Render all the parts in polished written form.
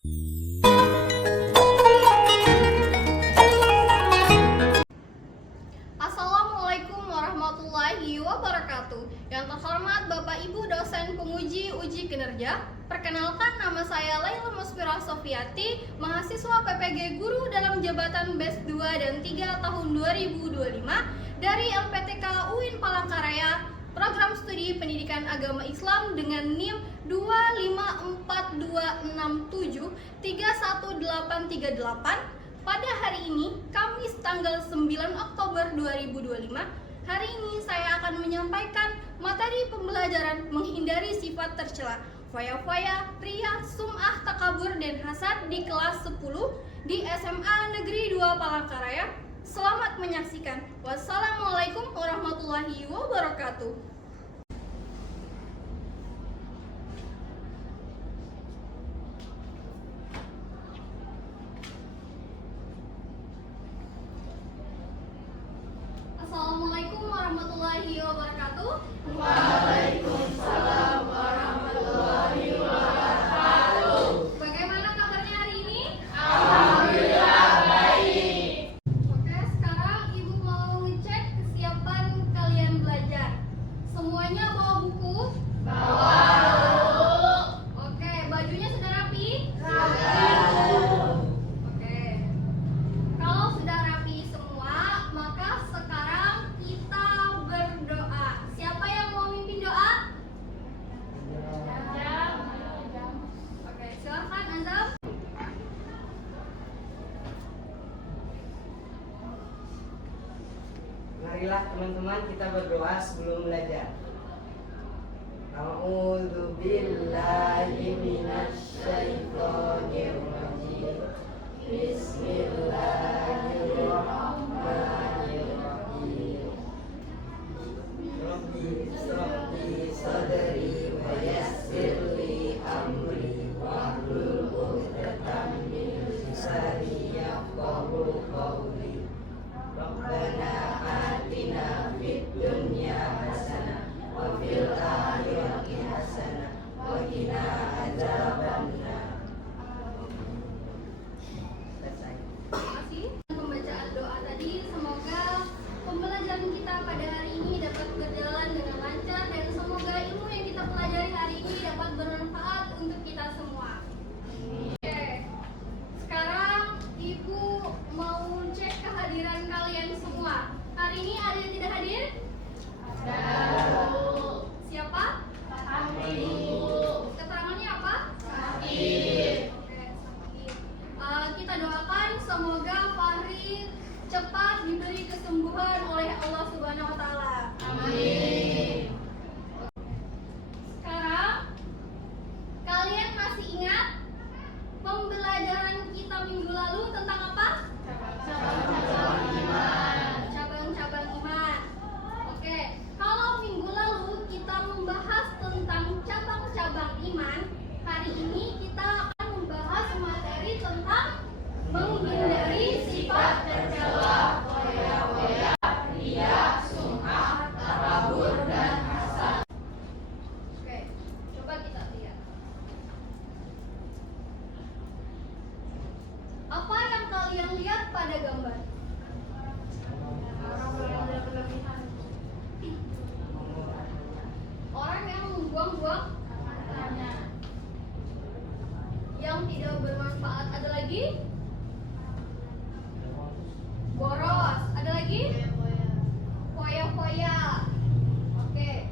Assalamualaikum warahmatullahi wabarakatuh. Yang terhormat Bapak Ibu dosen penguji uji kinerja, perkenalkan nama saya Laila Musfira Sofiati, mahasiswa PPG Guru dalam jabatan BES 2 dan 3 tahun 2025 dari LPTK UIN Palangkaraya, Program Studi Pendidikan Agama Islam dengan NIM 25426731838. Pada hari ini, Kamis tanggal 9 Oktober 2025, hari ini saya akan menyampaikan materi pembelajaran menghindari sifat tercela, foya-foya, ria, sum'ah, takabur, dan hasad di kelas 10 di SMA Negeri 2 Palangkaraya. Selamat menyaksikan. Wassalamualaikum warahmatullahi wabarakatuh. Assalamualaikum warahmatullahi wabarakatuh. Waalaikumsalam warahmatullahi wabarakatuh. Bagaimana kabarnya hari ini? Alhamdulillah baik. Oke, sekarang Ibu mau ngecek kesiapan kalian belajar. Semuanya bawa buku? Bawa. Oke, bajunya sudah rapi? Oke. Kalau sudah rapi semua, maka sekarang kita berdoa. Siapa yang mau mimpin doa? Oke, silakan Azam. Marilah teman-teman kita berdoa sebelum belajar. A'udzu billahi minasy syaithanir rajim. Bismillahirrahmanirrahim. Rabbi shrahli sadri wa yassir li amri wahlul 'uqdatam min lisani yafqahu qawli. Rabbana atina fid dunya hasanah wa fil akhirati hasanah wa qina adzabannar. Selesai. Terima kasih pembacaan doa tadi. Semoga pembelajaran kita pada hari ini dapat berjalan dengan lancar dan semoga ilmu yang kita pelajari hari ini dapat bermanfaat untuk kita semua. Oke. Sekarang Ibu mau cek kehadiran kalian semua. Hari ini ada yang tidak hadir? Siapa? Keterangannya apa? Sakit. Oke, sakit. Kita doakan semoga Fahri cepat diberi kesembuhan oleh Allah Subhanahu wa taala. Amin. Sekarang kalian masih ingat pembelajaran kita minggu lalu tentang apa? Cabang-cabang iman. Cabang-cabang iman. Oke, kalau minggu lalu kita membahas tentang cabang-cabang iman, hari ini kita akan membahas materi tentang menghindari sifat tercela, Foya-foya, ria, sum'ah, takabur, dan hasad. Oke, coba kita lihat. Apa yang kalian lihat pada gambar? Orang yang membuang-buang yang tidak bermanfaat. Ada lagi? Boros. Ada lagi? Foya-foya. Oke.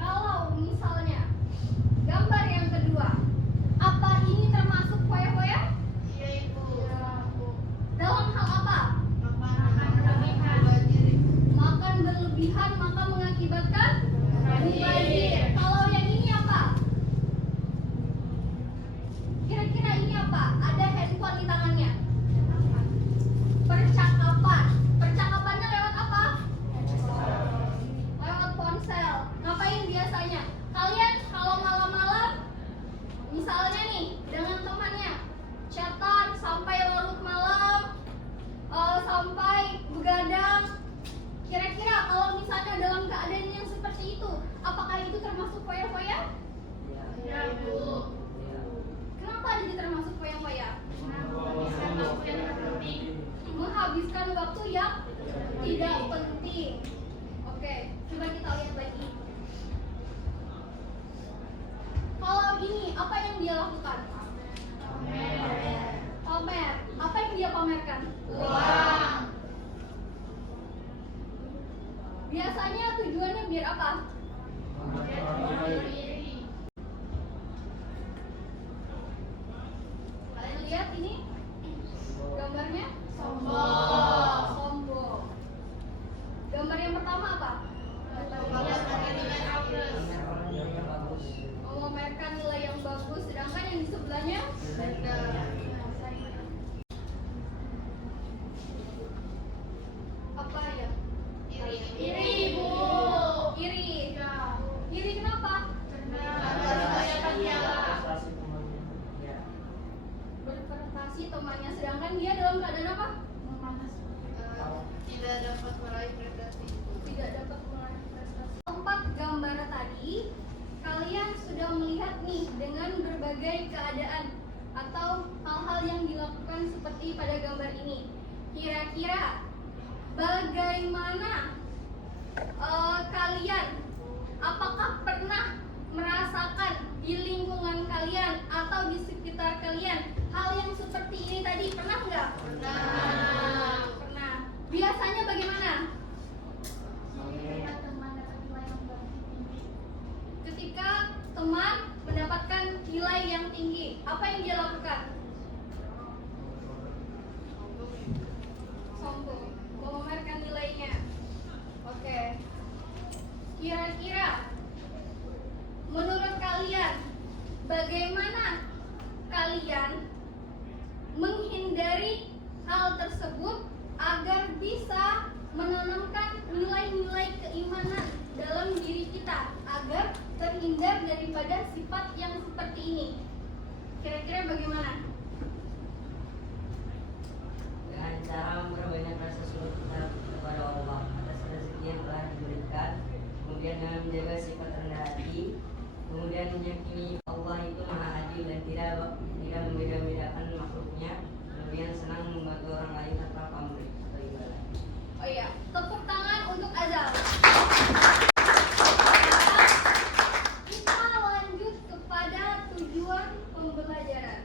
Kalau misalnya gambar yang kedua, apa ini termasuk foya-foya? Iya, Ibu. Dalam hal apa? Makan berlebihan maka mengakibatkan mubazir. Kalau yang ini apa? Kira-kira ini apa? Ada handphone di tangannya. Percakapan. Percakapannya lewat apa? Lewat ponsel. Ngapain biasanya? Kalian kalau malam-malam, misalnya nih dengan temannya, chatan sampai larut malam, sampai begadang. Kira-kira kalau misalnya dalam keadaan yang seperti itu, apakah itu termasuk foya-foya? Ya, Bu. Kenapa jadi biar apa? iri. Kalian lihat ini gambarnya? Sombong. Sombong. Gambar yang pertama apa? Memamerkan nilai bagus. Memamerkan nilai yang bagus, sedangkan yang di sebelahnya apa ya? Iri, Bu. Iri. Ya. Iri kenapa? Karena kebanyakan dia. Berprestasi temannya, sedangkan dia dalam keadaan apa? Tidak dapat meraih prestasi. Tidak dapat meraih prestasi. 4 gambar tadi kalian sudah melihat nih dengan berbagai keadaan atau hal-hal yang dilakukan seperti pada gambar ini. Kira-kira bagaimana kalian, apakah pernah merasakan di lingkungan kalian atau di sekitar kalian hal yang seperti ini tadi? Pernah nggak? Pernah. Biasanya bagaimana? Ketika teman mendapatkan nilai yang tinggi, apa yang dia lakukan? Sombong, memamerkan nilainya. Oke. Kira-kira menurut kalian bagaimana kalian menghindari hal tersebut agar bisa menanamkan nilai-nilai keimanan dalam diri kita agar terhindar daripada sifat yang seperti ini? Kira-kira bagaimana? Dengan cara memperbanyak rasa syukur kita kepada Allah atas rezeki yang telah diberikan, kemudian dengan menjaga sifat rendah hati, kemudian meyakini Allah itu maha adil dan tidak membeda-bedakan makhluknya, kemudian senang membantu orang lain tanpa pamrih atau imbalan. Oh iya, tepuk tangan untuk Azal. Kita lanjut kepada tujuan pembelajaran.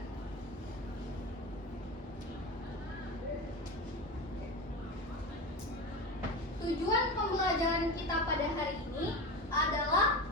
Tujuan pembelajaran kita pada hari ini adalah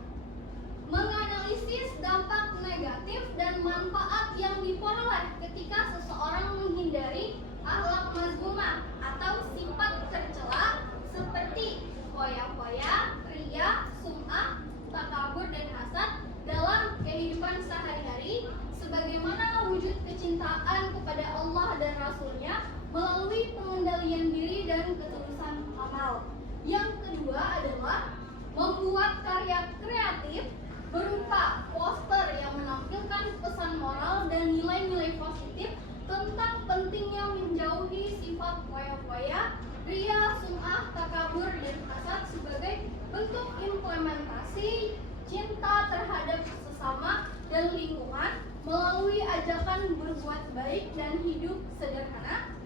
menganalisis dampak negatif dan manfaat yang diperoleh ketika seseorang menghindari akhlak mazmumah atau sifat tercela seperti foya-foya, riya, sum'ah, takabur, dan hasad dalam kehidupan sehari-hari, sebagaimana wujud kecintaan kepada Allah dan Rasul-Nya melalui pengendalian diri dan ketulusan amal. Yang kedua adalah membuat karya kreatif berupa poster yang menampilkan pesan moral dan nilai-nilai positif tentang pentingnya menjauhi sifat foya-foya, riya, sum'ah, takabur, dan hasad sebagai bentuk implementasi cinta terhadap sesama dan lingkungan melalui ajakan berbuat baik dan hidup sederhana.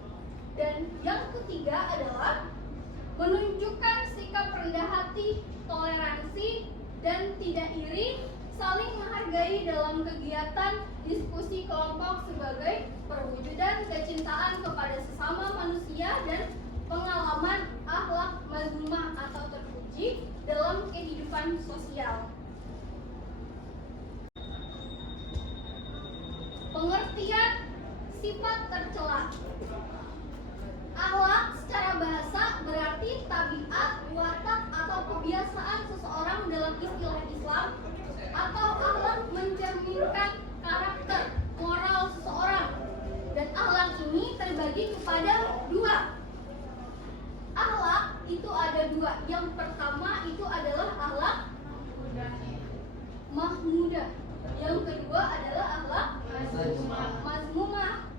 Dan yang ketiga adalah menunjukkan sikap rendah hati, toleransi, dan tidak iri, saling menghargai dalam kegiatan diskusi kelompok sebagai perwujudan kecintaan kepada sesama manusia dan pengalaman akhlak mazmumah atau terpuji dalam kehidupan sosial. Pengertian sifat tercela. Akhlak secara bahasa berarti tabiat, watak, atau kebiasaan seseorang dalam istilah Islam, atau akhlak mencerminkan karakter moral seseorang. Dan akhlak ini terbagi kepada dua. Akhlak itu ada dua. Yang pertama itu adalah akhlak mahmudah. Yang kedua adalah akhlak mazmumah.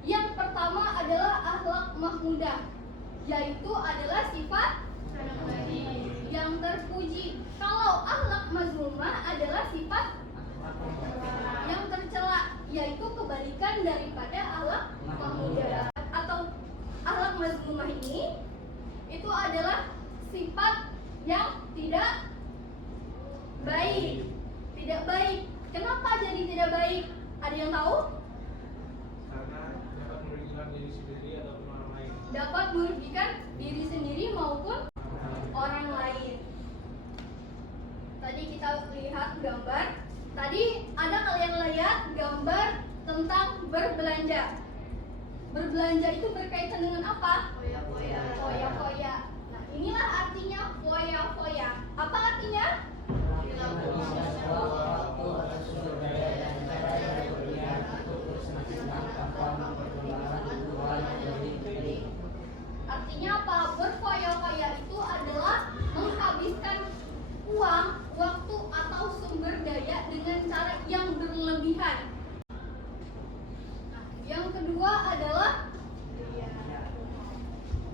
Yang pertama adalah akhlak mahmudah, yaitu adalah sifat yang terpuji. Kalau akhlak mazmumah adalah sifat yang tercela, yaitu kebalikan daripada akhlak mahmudah. Atau akhlak mazmumah ini itu adalah sifat yang tidak baik. Tidak baik. Kenapa jadi tidak baik? Ada yang tahu? Karena dapat merugikan diri sendiri ataupun orang lain. Dapat merugikan diri sendiri maupun orang lain. Tadi kita lihat gambar. Tadi ada kalian lihat gambar tentang berbelanja. Berbelanja itu berkaitan dengan apa? Foya-foya. Foya-foya. Nah, inilah artinya foya-foya. Apa artinya? Artinya apa? Berfoya-foya itu adalah menghabiskan uang, waktu atau sumber daya dengan cara yang berlebihan. Nah, yang kedua adalah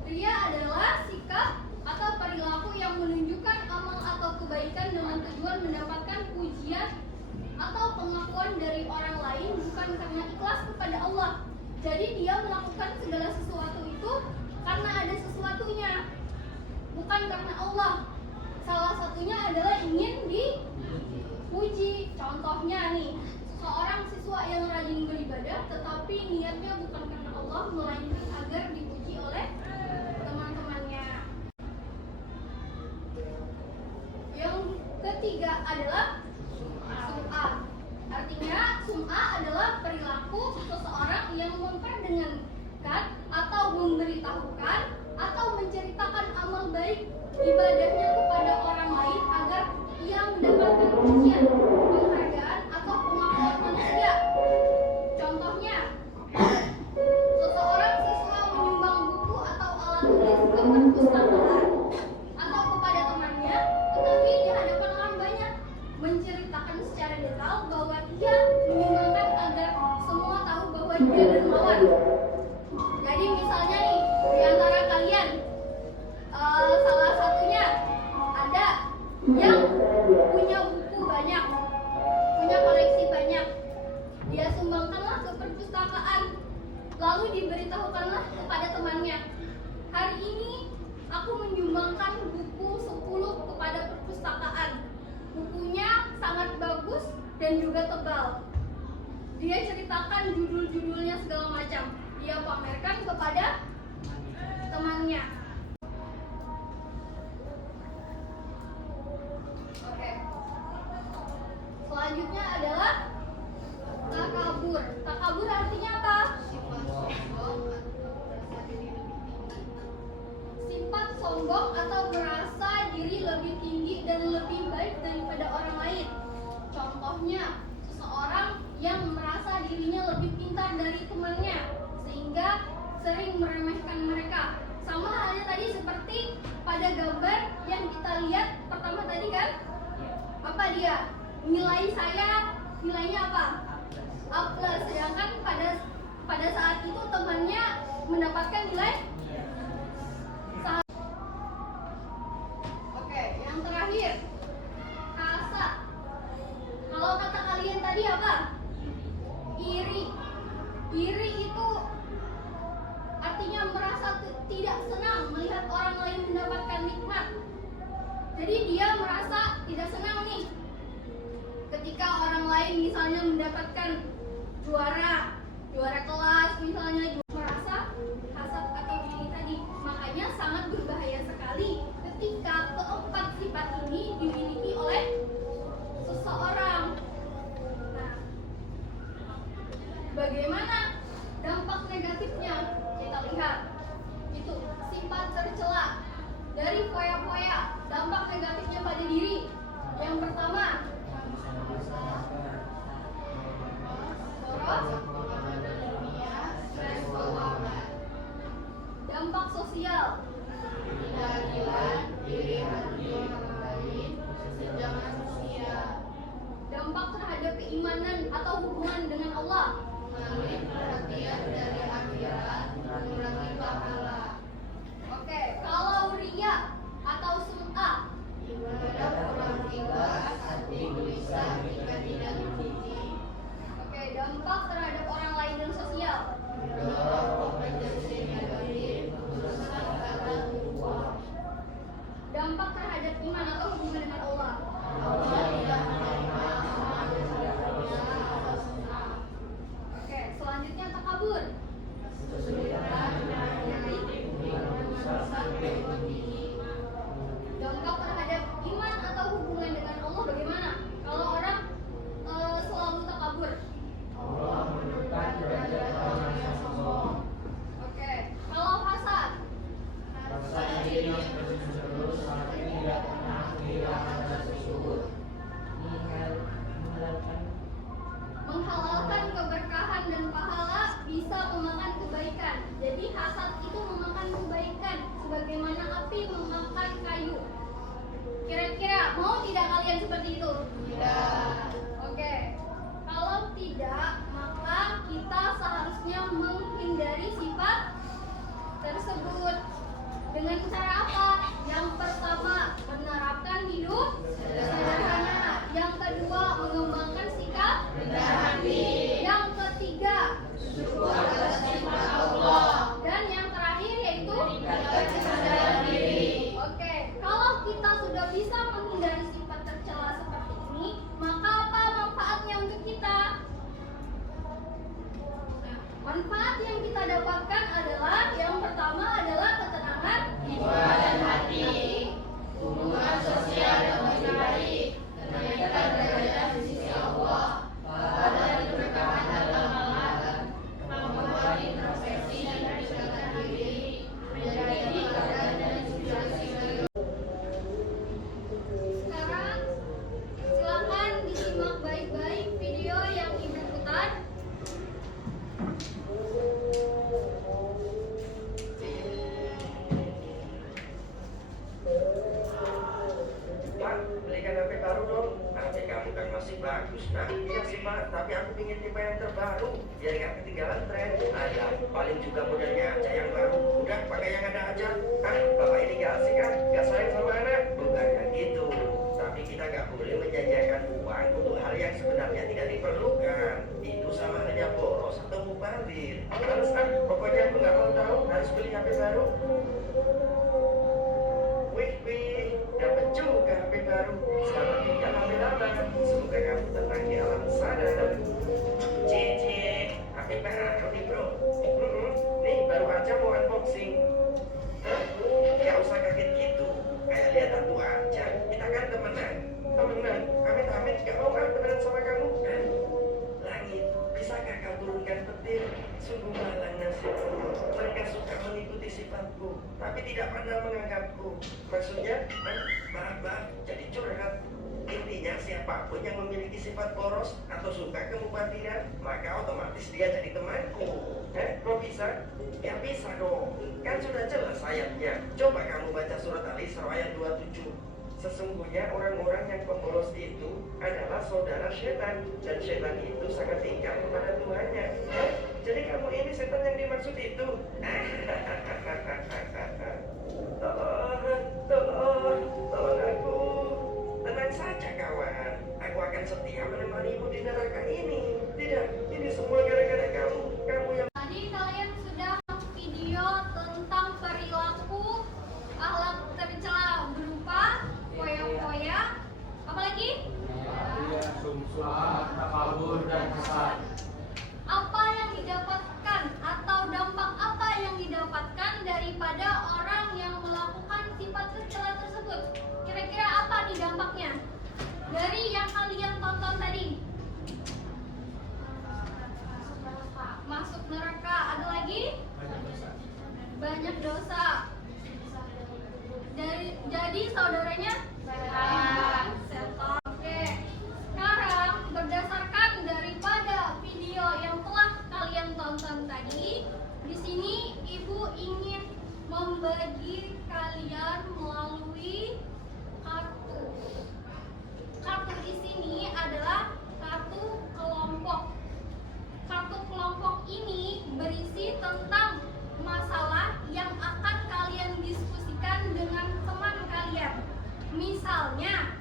ria adalah sikap atau perilaku yang menunjukkan amal atau kebaikan dengan tujuan mendapatkan pujian atau pengakuan dari orang lain bukan karena ikhlas kepada Allah. Jadi dia melakukan segala sesuatu itu karena ada sesuatunya, bukan karena Allah. Salah satunya adalah ingin dipuji. Contohnya nih, seorang siswa yang rajin beribadah tetapi niatnya bukan karena Allah melainkan agar dipuji oleh teman-temannya. Yang ketiga adalah sum'ah. Artinya sum'ah adalah perilaku seseorang yang memperdengarkan atau memberitahukan atau menceritakan amal baik ibadahnya kepada orang lain agar ia mendapatkan pujian, penghargaan atau pengakuan manusia. Contohnya, seseorang siswa menyumbang buku atau alat tulis ke perpustakaan atau kepada temannya, tetapi di hadapan orang banyak menceritakan secara detail bahwa ia menyumbangkan agar semua tahu bahwa dia dermawan. Jadi misalnya nih, di antara kalian salah satunya ada yang punya buku banyak, punya koleksi banyak. Dia sumbangkanlah ke perpustakaan, lalu diberitahukanlah kepada temannya, hari ini aku menyumbangkan buku 10 kepada perpustakaan. Bukunya sangat bagus dan juga tebal. Dia ceritakan judul-judulnya segala macam. Dia pamerkan kepada temannya. Oke. Selanjutnya adalah takabur. Takabur artinya apa? Sifat sombong atau merasa diri lebih tinggi. Sifat sombong atau merasa diri lebih tinggi dan lebih baik daripada orang lain. Contohnya, seseorang yang merasa dirinya lebih pintar dari temannya sehingga sering meremehkan mereka. Sama halnya tadi seperti pada gambar yang kita lihat pertama tadi kan? Apa dia? Nilai saya, nilainya apa? A+. Sedangkan pada saat itu temannya mendapatkan nilai. Oke, yang terakhir, hasad. Kalau kata kalian tadi apa? Iri. Iri itu artinya merasa tidak senang melihat orang lain mendapatkan nikmat. Jadi dia merasa tidak senang nih ketika orang lain misalnya mendapatkan juara kelas misalnya, merasa hasad atau iri tadi. Makanya sangat berbahaya sekali ketika keempat sifat ini dimiliki oleh seseorang. Nah, bagaimana dampak negatifnya? Kita lihat. Itu sifat tercela dari foya-foya. Dampak negatifnya pada diri. Yang pertama, dampak sosial. Keadilan, iri hati orang lain, kesenjangan sosial. Dampak terhadap keimanan atau hubungan dengan Allah. Mengalih perhatian dari akhirat, mengurangi pahala. Oke, kalau riya atau sum'ah. Ibadah kurang ikhlas, hati gelisah jika tidak dipuji. Oke, dampak terhadap orang lain dan sosial. Mendorong kompetisi negatif, merusak kata uang. Dampak terhadap iman atau hubungan dengan Allah. Allah tidak menerima amal yang atas sunnah. Oke, selanjutnya takabur. Kesulitan dan negatif merusak ekonomi. dan pahala bisa memakan kebaikan. Jadi hasad itu memakan kebaikan sebagaimana api memakan kayu. Kira-kira mau tidak kalian seperti itu? Tidak. Oke. Kalau tidak, maka kita seharusnya menghindari sifat tersebut. Dengan cara apa? Yang pertama, menerapkan hidup sederhana. Yang kedua, mengembangkan sikap Rendah hati. Yang ketiga, Bersyukur atas nikmat Allah. dan yang terakhir yaitu Meningkatkan kesadaran diri. Oke, kalau kita sudah bisa menghindari sifat tercela seperti ini, maka apa manfaatnya untuk kita? Nah, manfaat yang kita dapatkan adalah yang pertama adalah ketenangan Jiwa dan hati. Hubungan sosial yang lebih baik. Kenaikan derajat di sisi Allah. Pahala dan keberkahan dalam amal. Kemampuan introspeksi dan pendekatan diri. Menjadi teladan dan inspirasi bagi Sekarang silakan disimak baik-baik video yang Ibu putar. Pak, belikan HP baru dong. HP kamu kan masih bagus, nah. Iya sih Pak, tapi aku ingin tipe yang terbaru biar nggak ketinggalan tren. Ada, paling juga modelnya aja yang baru. Udah pakai yang ada aja. Ah, Bapak ini gak asik kan? Gak sayang sama anak? Bukannya gitu. Tapi kita nggak boleh menjanjikan uang untuk hal yang sebenarnya tidak diperlukan. Itu sama hanya boros atau mubazir. Males ah, pokoknya aku nggak mau tahu harus beli HP baru. Wih, dapat juga HP baru. Selamat tinggal HP lama. Semoga kamu tenang di alam sana. Cici, HP baru nih bro. Nih baru aja mau unboxing. Hah? Gak usah kaget gitu. Kayak lihat hantu aja. Kita kan temenan. Amit-amit gak mau kan temenan sama kamu? Hah? Langit, bisakah kau turunkan petir? Sungguh malang nasibku. Mereka suka mengikuti sifatku, tapi tidak pernah menganggapku. Maksudnya, maaf, jadi curhat. Intinya siapapun yang memiliki sifat boros atau suka kemubatiran, maka otomatis dia jadi temanku. Kok bisa? Ya bisa dong. Kan sudah jelas ayatnya. Coba kamu baca surat Al-Isra ayat 27. Sesungguhnya orang-orang yang pemboros itu adalah saudara setan, dan setan itu sangat tinggal kepada Tuhannya. Jadi kamu ini setan yang dimaksud itu? Tolong aku. Tenang saja kawan, aku akan setia menemanimu di neraka ini. Tidak, ini semua gara-gara kamu. Kamu yang Tadi kalian sudah video tentang perilaku akhlak tercela berupa foya-foya, apalagi sumsum, takabur, dan hasad. apa yang didapatkan atau dampak apa yang didapatkan daripada orang yang melakukan sifat tercela tersebut. Kira-kira apa nih dampaknya dari yang kalian tonton tadi? Masuk neraka. Ada lagi? Banyak dosa. Jadi saudaranya setan. Oke. Sekarang berdasarkan daripada video yang telah kalian tonton tadi, di sini Ibu ingin membagi kalian melalui kartu. Kartu di sini adalah kartu kelompok. Kartu kelompok ini berisi tentang masalah yang akan kalian diskusikan dengan teman kalian. Misalnya,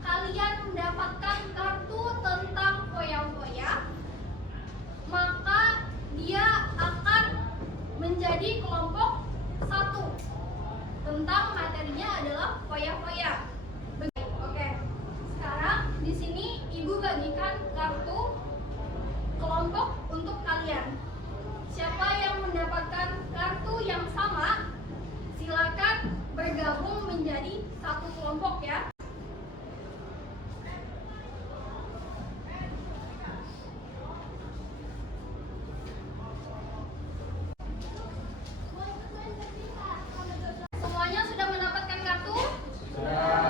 kalian mendapatkan kartu tentang foya-foya, maka dia akan menjadi kelompok satu. Tentang materinya adalah foya-foya. Oke. Sekarang di sini Ibu bagikan kartu kelompok untuk kalian. Siapa yang mendapatkan kartu yang sama, silakan bergabung menjadi satu kelompok ya. Semuanya sudah mendapatkan kartu? Sudah.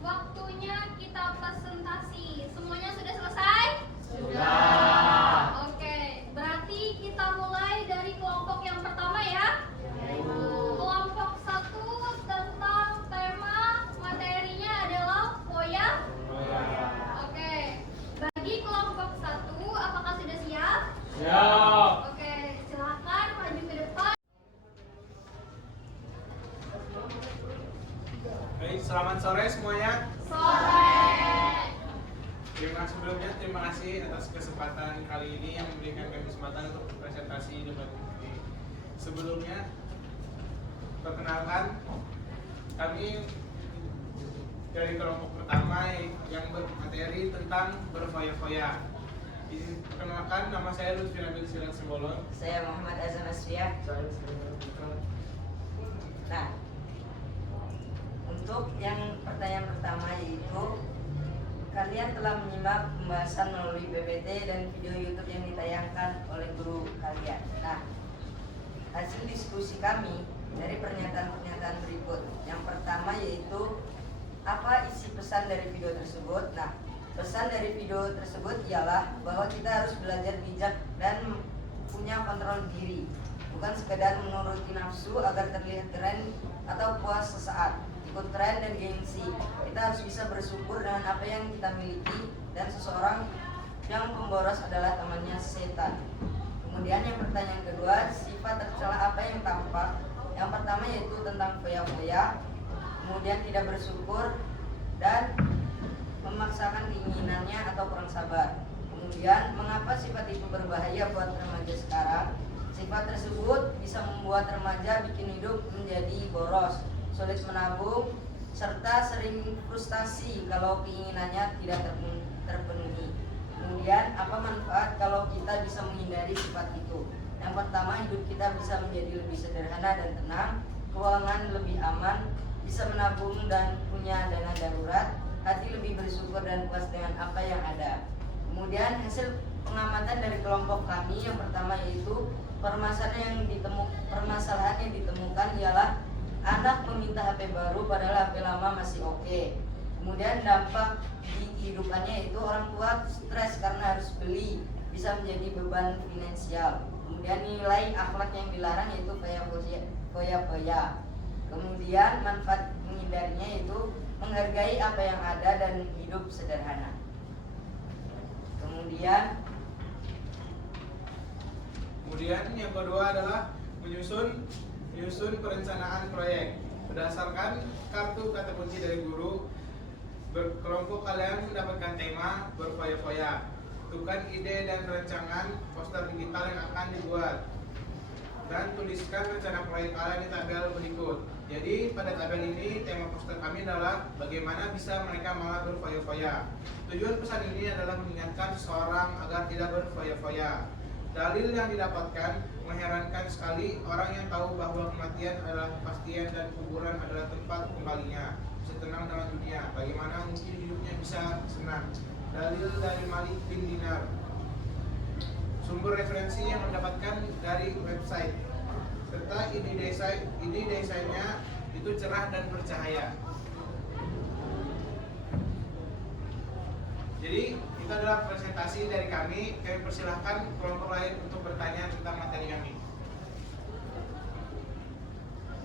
Waktunya kita presentasi. Semuanya sudah selesai? Oke, berarti kita mulai dari kelompok yang pertama ya. Kelompok 1 tentang tema materinya adalah foya. Oke, bagi kelompok 1, apakah sudah siap? Siap. Oke, silakan maju ke depan. Baik, selamat sore semuanya. Sebelumnya terima kasih atas kesempatan kali ini yang memberikan kami kesempatan untuk presentasi di depan ini. Sebelumnya, perkenalkan kami dari kelompok pertama yang bermateri tentang berfoya-foya. Perkenalkan, nama saya Lutfi Nabil Sirat Sembolon. Saya Muhammad Azan Asfiah. Nah, untuk yang pertanyaan pertama yaitu kalian telah menyimak pembahasan melalui PPT dan video YouTube yang ditayangkan oleh guru kalian. Nah, hasil diskusi kami dari pernyataan-pernyataan berikut. Yang pertama yaitu apa isi pesan dari video tersebut? Nah, pesan dari video tersebut ialah bahwa kita harus belajar bijak dan punya kontrol diri, bukan sekedar menuruti nafsu agar terlihat keren atau puas sesaat, ikut tren dan gengsi. Kita harus bisa bersyukur dengan apa yang kita miliki, dan seseorang yang pemboros adalah temannya setan. Kemudian yang pertanyaan kedua, sifat tercela apa yang tampak? Yang pertama yaitu tentang foya-foya, kemudian tidak bersyukur dan memaksakan keinginannya atau kurang sabar. Kemudian mengapa sifat itu berbahaya buat remaja sekarang? Sifat tersebut bisa membuat remaja bikin hidup menjadi boros, sulit menabung, serta sering frustasi kalau keinginannya tidak terpenuhi. Kemudian apa manfaat kalau kita bisa menghindari sifat itu? Yang pertama, hidup kita bisa menjadi lebih sederhana dan tenang, keuangan lebih aman, bisa menabung dan punya dana darurat, hati lebih bersyukur dan puas dengan apa yang ada. Kemudian hasil pengamatan dari kelompok kami yang pertama yaitu permasalahan yang ditemukan ialah anak meminta HP baru padahal HP lama masih oke. Kemudian dampak di kehidupannya yaitu orang tua stres karena harus beli, bisa menjadi beban finansial. Kemudian nilai akhlak yang dilarang yaitu foya-foya. Kemudian manfaat menghindarinya yaitu menghargai apa yang ada dan hidup sederhana. Kemudian yang kedua adalah menyusun perencanaan proyek. Berdasarkan kartu kata kunci dari guru, berkelompok kalian mendapatkan tema berfoya-foya. Tentukan ide dan rancangan poster digital yang akan dibuat, dan tuliskan rencana proyek kalian di tabel berikut. Jadi pada tabel ini tema poster kami adalah bagaimana bisa mereka malah berfoya-foya. Tujuan pesan ini adalah mengingatkan seseorang agar tidak berfoya-foya. Dalil yang didapatkan mengherankan sekali, orang yang tahu bahwa kematian adalah kepastian dan kuburan adalah tempat kembalinya, bisa tenang dalam dunia. Bagaimana mungkin hidupnya bisa senang? Dalil dari Malik bin Dinar. Sumber referensi yang mendapatkan dari website, serta ide desainnya itu cerah dan bercahaya. Jadi itu adalah presentasi dari kami. Kami persilahkan kelompok lain untuk bertanya tentang materi kami.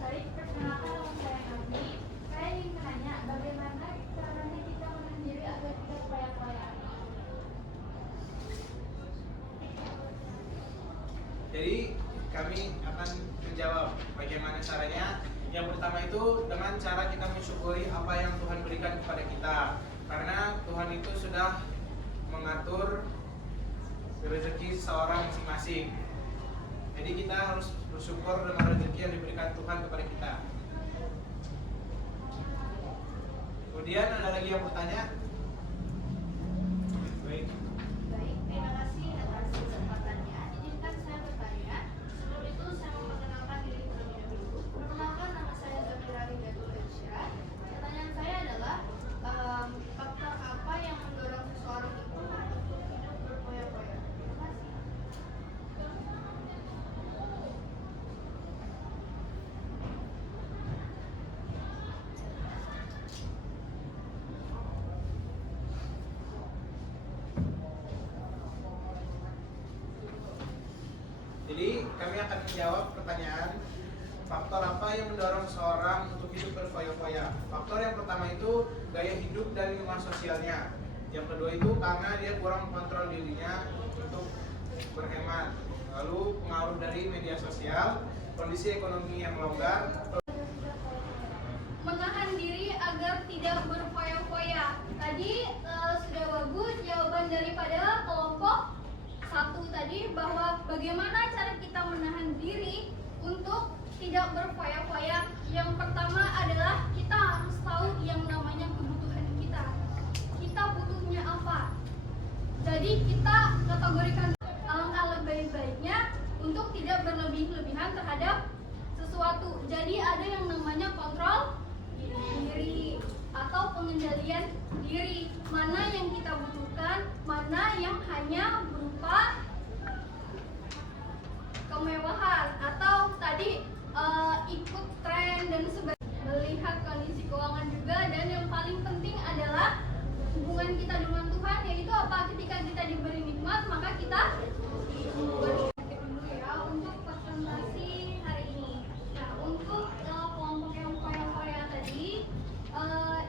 Baik, perkenalkan nama saya Nabi. Saya ingin menanya bagaimana caranya kita menahan diri agar tidak foya-foya. Jadi kami akan menjawab bagaimana caranya. Yang pertama itu dengan cara kita mensyukuri apa yang Tuhan berikan kepada kita, karena Tuhan itu sudah mengatur rezeki seseorang masing-masing. Jadi kita harus bersyukur dengan rezeki yang diberikan Tuhan kepada kita. Kemudian ada lagi yang bertanya? Baik. Baik, terima kasih atas kesempatannya. Izinkan saya bertanya. Sebelum itu saya memperkenalkan diri terlebih dahulu. Perkenalkan, nama saya Zafira Ridatul Irsyad. Pertanyaan saya adalah faktor apa yang mendorong seseorang itu untuk hidup berfoya-foya? Terima kasih. Jadi kami akan menjawab pertanyaan faktor apa yang mendorong seorang untuk hidup berfoya-foya. Faktor yang pertama itu gaya hidup dan lingkungan sosialnya. Yang kedua itu karena dia kurang mengontrol dirinya untuk berhemat. Lalu pengaruh dari media sosial, kondisi ekonomi yang longgar. Menahan diri agar tidak berfoya-foya. Tadi sudah bagus jawaban daripada kelompok satu tadi, bahwa bagaimana cara kita menahan diri untuk tidak berfoya-foya. Yang pertama adalah kita harus tahu yang namanya kebutuhan kita. Kita butuhnya apa? Jadi kita kategorikan alangkah lebih baiknya untuk tidak berlebih-lebihan terhadap sesuatu. Jadi ada yang namanya kontrol diri atau pengendalian diri. Mana yang kita butuhkan, mana yang hanya berupa kemewahan atau tadi ikut tren dan sebagainya. Melihat kondisi keuangan juga, dan yang paling penting adalah hubungan kita dengan Tuhan, yaitu apa? Ketika kita diberi nikmat, maka kita bersyukur dulu ya untuk presentasi hari ini. Nah, untuk kelompok yang foya-foya tadi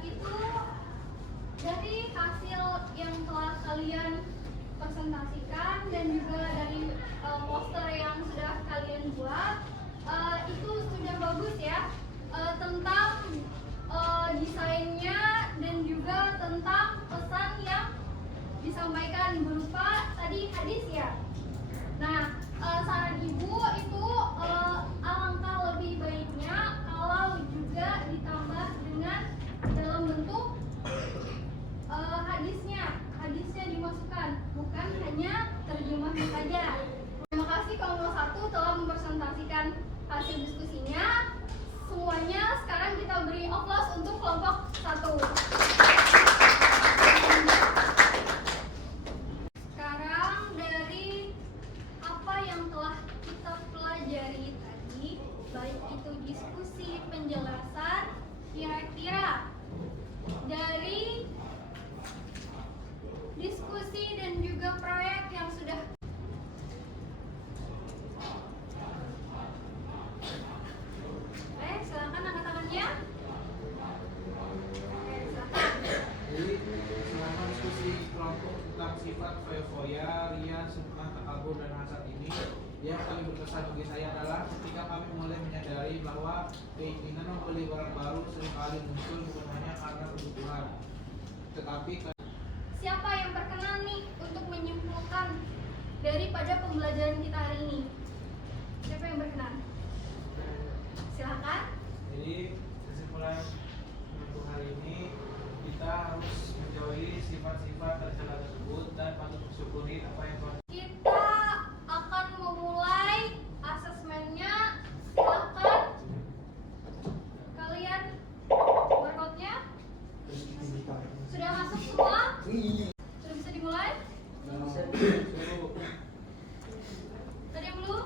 itu dari hasil yang telah kalian presentasikan dan juga dari poster yang sudah kalian buat, itu sudah bagus ya, tentang desainnya dan juga tentang pesan yang disampaikan berupa tadi hadis ya. Nah, saran ibu itu alangkah lebih baiknya kalau juga ditambah dengan dalam bentuk hadisnya dimasukkan, bukan hanya terjemahnya saja. Terima kasih kelompok satu telah mempresentasikan hasil diskusinya. Semuanya sekarang kita beri aplaus untuk kelompok satu. Sekarang dari apa yang telah kita pelajari tadi, baik itu diskusi, penjelasan, kira-kira dari diskusi dan juga proyek yang sudah silakan angkat tangannya. Silakan. Jadi selama diskusi kelompok tentang sifat foya-foya, ria, sempurna, takabur, dan hasad ini, yang paling berkesan bagi saya adalah ketika kami mulai menyadari bahwa keinginan membeli barang baru seringkali muncul bukan hanya karena kebutuhan, tetapi Siapa yang berkenan nih untuk menyimpulkan daripada pembelajaran kita hari ini? Siapa yang berkenan? Silakan. Jadi kesimpulan untuk hari ini, kita harus menjauhi sifat-sifat tercela tersebut dan patut bersyukuri apa yang Tuhan. Kita akan memulai asesmennya. Silakan. Kalian workoutnya sudah masuk semua? Sudah bisa dimulai? Tadi yang belum?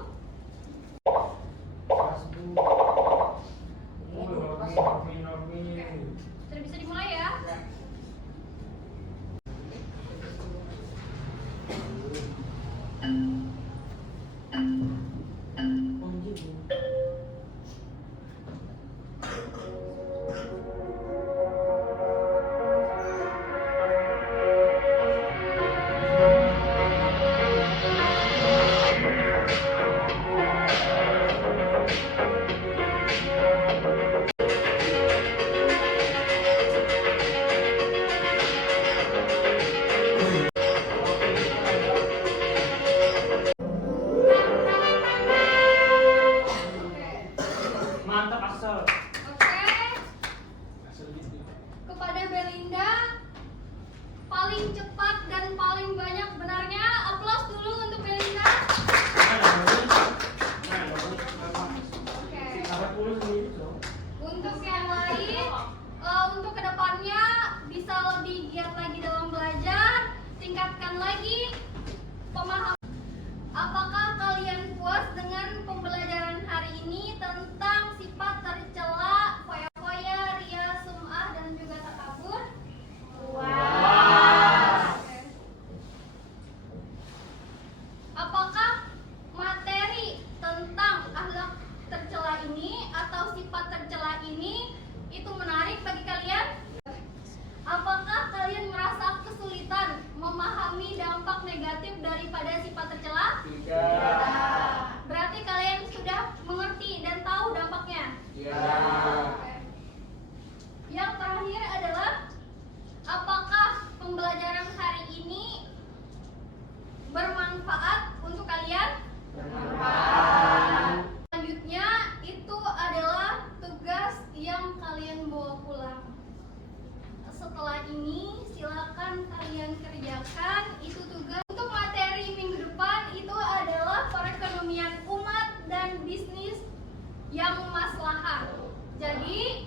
yang maslahat. Jadi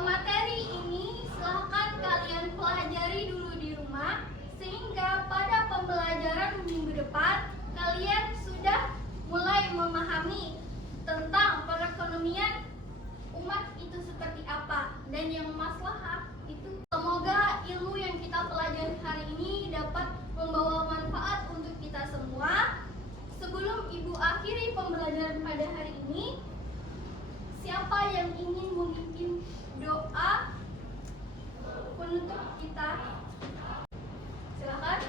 materi ini silahkan kalian pelajari dulu di rumah, sehingga pada pembelajaran minggu depan kalian sudah mulai memahami tentang perekonomian umat itu seperti apa dan yang maslahat itu. Semoga ilmu yang kita pelajari hari ini dapat membawa manfaat untuk kita semua. Sebelum Ibu akhiri pembelajaran pada hari ini, siapa yang ingin memimpin doa penutup kita? Silakan.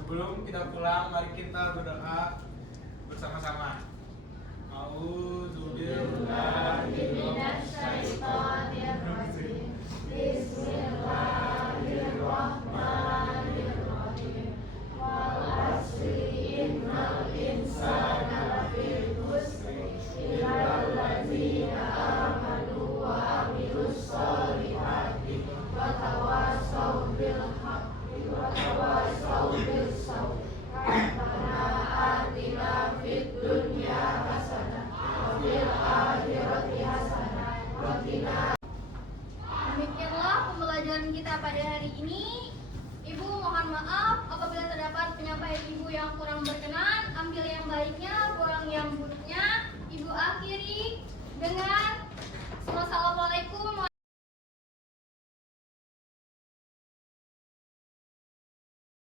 Sebelum kita pulang, mari kita berdoa bersama-sama. Auzubillahi Bismillahirrahmanirrahim. Wal asri innal insana lafi khusr illal ladzina amanu wa amilus solihati wa tawassaw bil haqqi wa tawassaw bis sabr. Rabbana atina fid dunya hasanah wa fil akhirati hasanah wa qina. Demikianlah pembelajaran kita pada hari ini. Ibu mohon maaf apabila terdapat penyampaian Ibu yang kurang berkenan. Ambil yang baiknya, buang yang buruknya. Ibu akhiri dengan